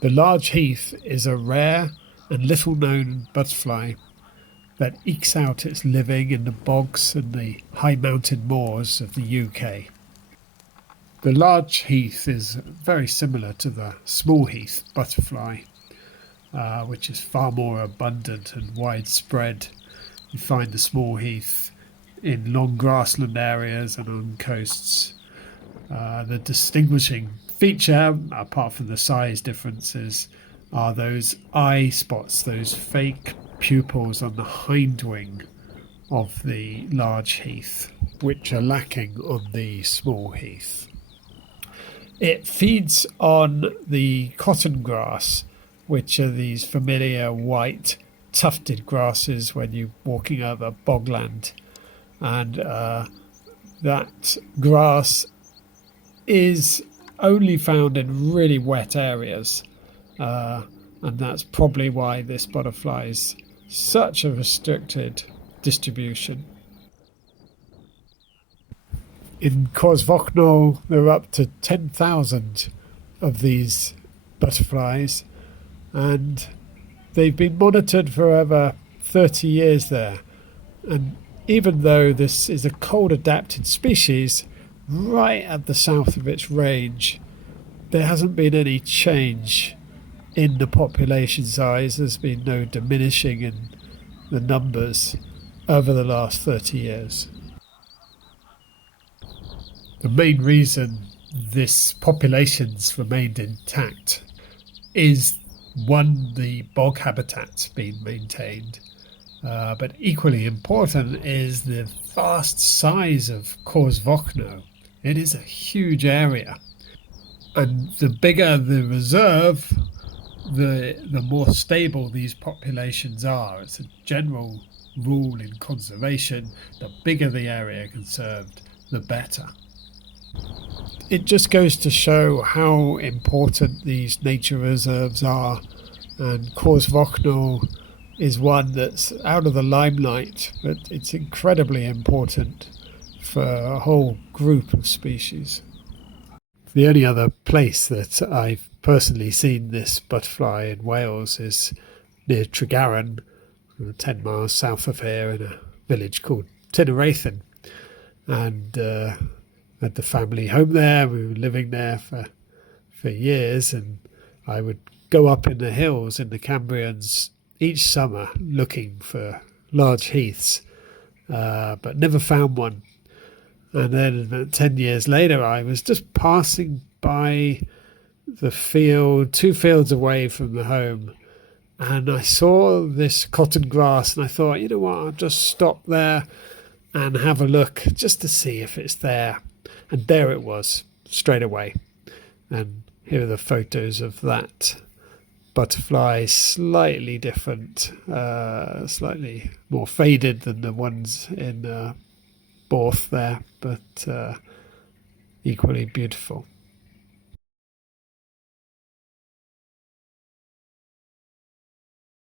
The Large Heath is a rare and little known butterfly that ekes out its living in the bogs and the high mountain moors of the UK. The Large Heath is very similar to the Small Heath butterfly, which is far more abundant and widespread. You find the Small Heath in long grassland areas and on coasts. The distinguishing feature, apart from the size differences, are those eye spots, those fake pupils on the hindwing of the Large Heath, which are lacking on the Small Heath. It feeds on the cotton grass, which are these familiar white tufted grasses when you're walking over bogland. And that grass is only found in really wet areas. And that's probably why this butterfly is such a restricted distribution. In Cors Fochno, there are up to 10,000 of these butterflies, and they've been monitored for over 30 years there. And even though this is a cold adapted species, right at the south of its range, there hasn't been any change in the population size. There's been no diminishing in the numbers over the last 30 years. The main reason this population's remained intact is, one, the bog habitat's been maintained, but equally important is the vast size of Cors Fochno. It is a huge area, and the bigger the reserve, the more stable these populations are. It's a general rule in conservation: the bigger the area conserved, the better. It just goes to show how important these nature reserves are, and Cors Fochno is one that's out of the limelight, but it's incredibly important for a whole group of species. The only other place that I've personally seen this butterfly in Wales is near Tregaron, 10 miles south of here, in a village called Tynerathan. And had the family home there. We were living there for years, and I would go up in the hills in the Cambrians each summer looking for large heaths, but never found one. And then about 10 years later, I was just passing by the field, 2 fields away from the home, and I saw this cotton grass, and I thought, you know what, I'll just stop there and have a look just to see if it's there. And there it was, straight away. And here are the photos of that butterfly, slightly different, slightly more faded than the ones in Borth there, but equally beautiful.